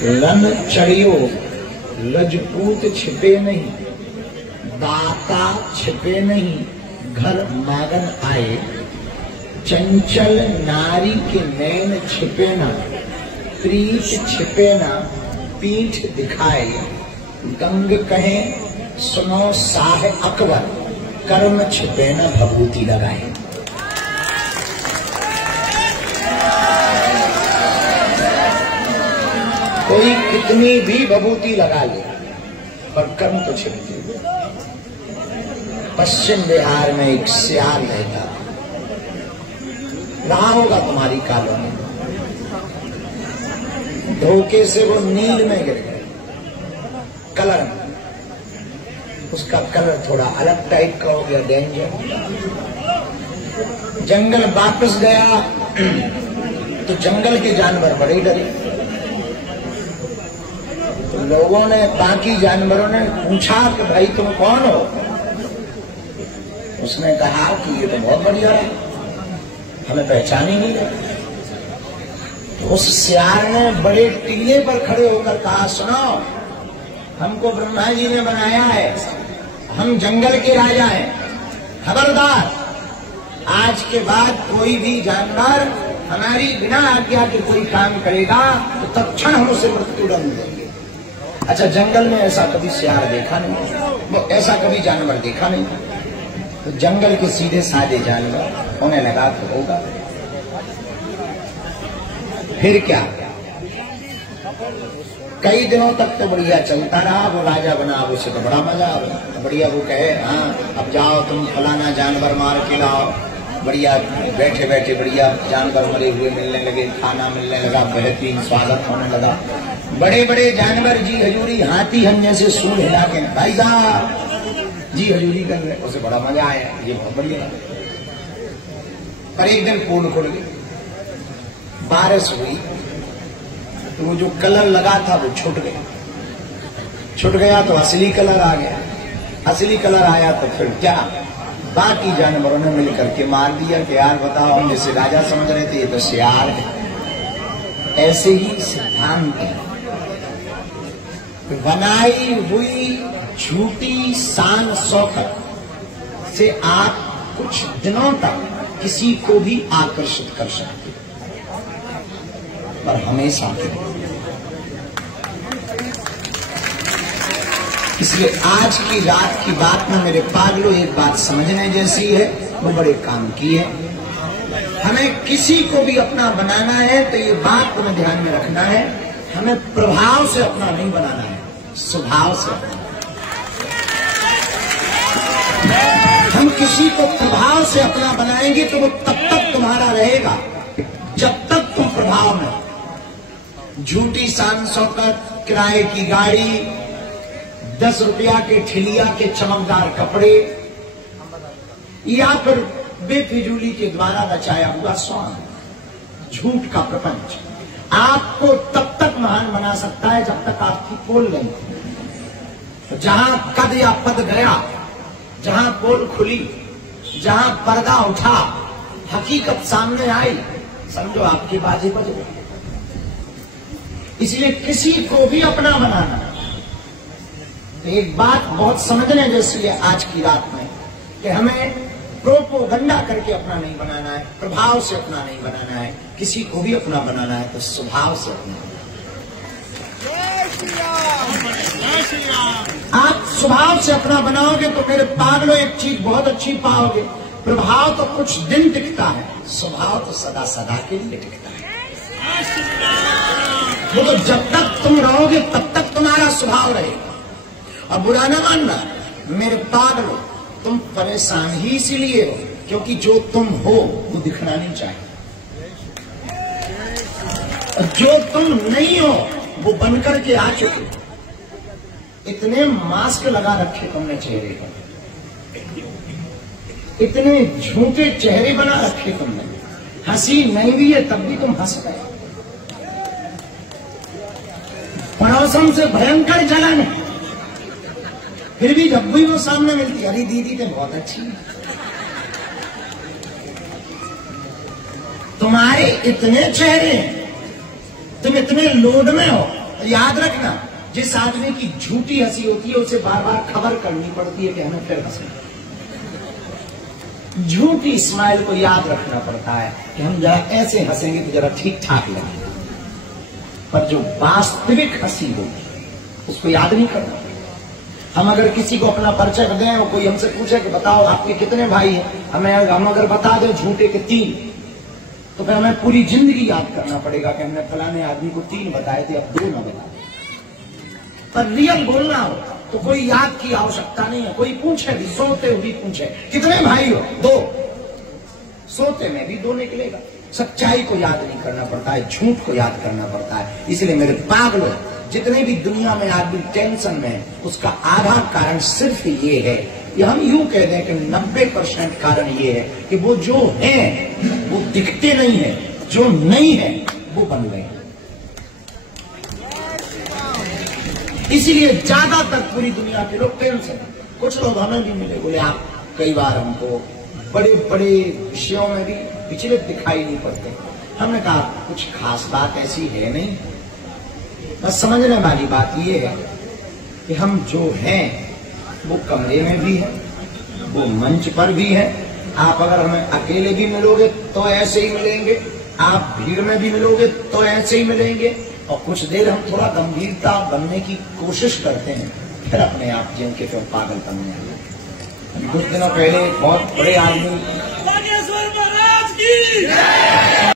लन चढ़ियो रजपूत छिपे नहीं, दाता छिपे नहीं, घर मागन आए। चंचल नारी के नैन छिपे ना, प्रीत छिपे ना, पीठ दिखाए। गंग कहे सुनो साह अकबर, कर्म छिपे न भभूति लगाए। कोई कितनी भी भभूति लगा ले पर कर्म तो छिपते। पश्चिम बिहार में एक सियार रहता, रहा होगा तुम्हारी कॉलोनी। धोखे से वो नील में गिर गए, कलर में। उसका कलर थोड़ा अलग टाइप का हो गया, डेंजर। जंगल वापस गया तो जंगल के जानवर बड़े डरे। तो लोगों ने, बाकी जानवरों ने पूछा कि भाई तुम कौन हो? उसने कहा कि ये तो बहुत बढ़िया है, हमें पहचान ही नहीं है। उस सियार ने बड़े टीले पर खड़े होकर कहा, सुनो, हमको ब्रह्मा जी ने बनाया है, हम जंगल के राजा हैं। खबरदार, आज के बाद कोई भी जानवर हमारी बिना आज्ञा के कोई काम करेगा तो तत्क्षण हम उसे मृत्युदंड देंगे। अच्छा, जंगल में ऐसा कभी सियार देखा नहीं, वो ऐसा कभी जानवर देखा नहीं। तो जंगल के सीधे साधे जानवर उन्हें लगा तो होगा। फिर क्या, कई दिनों तक तो बढ़िया चलता रहा। वो राजा बना, अब उसे तो बड़ा मजा आ गया। बढ़िया वो कहे, हाँ अब जाओ तुम फलाना जानवर मार के लाओ। बढ़िया बैठे बैठे बढ़िया जानवर मरे हुए मिलने लगे, खाना मिलने लगा, बेहतरीन स्वागत होने लगा। बड़े बड़े जानवर जी हजूरी, हाथी हम जैसे सूंड हिला के भाई साहब जी हजूरी कर रहे, उसे बड़ा मजा आया, ये बहुत बढ़िया। पर एक दिन पूर्ण खुल गई, बारिश हुई तो वो जो कलर लगा था वो छूट गया। छूट गया तो असली कलर आ गया। असली कलर आया तो फिर क्या, बाकी जानवरों ने मिलकर के मार दिया कि यार बताओ, हम जैसे राजा समझ रहे थे, ये तो सियार है। ऐसे ही सिद्धांत है, बनाई हुई झूठी शान शौकत से आप कुछ दिनों तक किसी को भी आकर्षित कर सकते, पर हमेशा के। इसलिए आज की रात की बात में मेरे पागलों एक बात समझने जैसी है, वो बड़े काम की है। हमें किसी को भी अपना बनाना है तो ये बात तुम्हें ध्यान में रखना है, हमें प्रभाव से अपना नहीं बनाना है, स्वभाव से। हम किसी को प्रभाव से अपना बनाएंगे तो वो तब तक तुम्हारा रहेगा जब तक तुम प्रभाव में। झूठी शान शौकत, किराए की गाड़ी, 10 रुपया के ठिलिया के चमकदार कपड़े, या फिर बेफिजूली के द्वारा रचाया हुआ स्वांग, झूठ का प्रपंच आपको तब तक महान बना सकता है जब तक आपकी पोल नहीं। जहां कद या पद गया, जहां पोल खुली, जहां पर्दा उठा, हकीकत सामने आई, समझो आपकी बाजी बज गई। इसलिए किसी को भी अपना बनाना, तो एक बात बहुत समझने जैसी है आज की रात में, कि हमें प्रोपोगंडा करके अपना नहीं बनाना है, प्रभाव से अपना नहीं बनाना है। किसी को भी अपना बनाना है तो स्वभाव से अपना। आप स्वभाव से अपना बनाओगे तो मेरे पागलों एक चीज बहुत अच्छी पाओगे, प्रभाव तो कुछ दिन टिकता है, स्वभाव तो सदा सदा के लिए टिकता है। वो तो जब तक तुम रहोगे तब तक तुम्हारा स्वभाव रहेगा। और बुरा ना मानना मेरे पागलों, तुम परेशान ही इसीलिए हो क्योंकि जो तुम हो वो दिखना नहीं चाहिए, और जो तुम नहीं हो वो बनकर के आ चुके। इतने मास्क लगा रखे तुमने चेहरे पर, इतने झूठे चेहरे बना रखे तुमने, हंसी नहीं भी है तब भी तुम हंस रहे। पड़ोसन से भयंकर जलन है, फिर भी जब भी वो सामने मिलती, अरे दीदी तो बहुत अच्छी है। तुम्हारे इतने चेहरे हैं, तुम इतने लोड में हो, याद रखना, जिस आदमी की झूठी हंसी होती है उसे बार बार खबर करनी पड़ती है कि हमें फिर हंसना। झूठी स्माइल को याद रखना पड़ता है कि हम जरा ऐसे हंसेंगे तो जरा ठीक ठाक लगेगा, पर जो वास्तविक हंसी होगी उसको याद नहीं करना। हम अगर किसी को अपना परिचय दें और कोई हमसे पूछे कि बताओ आपके कितने भाई हैं, हम अगर बता दें झूठे के 3, तो फिर हमें पूरी जिंदगी याद करना पड़ेगा कि हमने फलाने आदमी को 3 बताए थे, अब 2 न बताए। पर रियल बोलना हो तो कोई याद की आवश्यकता नहीं है। कोई पूछे भी, सोते हुए भी पूछे कितने भाई हो, 2, सोते में भी 2 निकलेगा। सच्चाई को याद नहीं करना पड़ता है, झूठ को याद करना पड़ता है। इसलिए मेरे पागलों, जितने भी दुनिया में आदमी टेंशन में है, उसका आधा कारण सिर्फ ये है, या हम यूं कह दें कि 90% कारण ये है कि वो जो है वो दिखते नहीं है, जो नहीं है वो बन गए। इसीलिए ज्यादातर पूरी दुनिया के लोग टेंशन। कुछ लोग हमें भी मिले, बोले आप कई बार हमको बड़े बड़े विषयों में भी विचलित दिखाई नहीं पड़ते। हमने कहा कुछ खास बात ऐसी है नहीं, बस समझने वाली बात यह है कि हम जो हैं वो कमरे में भी है, वो मंच पर भी है। आप अगर हमें अकेले भी मिलोगे तो ऐसे ही मिलेंगे, आप भीड़ में भी मिलोगे तो ऐसे ही मिलेंगे। और कुछ देर हम थोड़ा गंभीरता बनने की कोशिश करते हैं, फिर अपने आप जिन के फिर पागल बनने लगे। कुछ दिनों पहले बहुत बड़े आदमी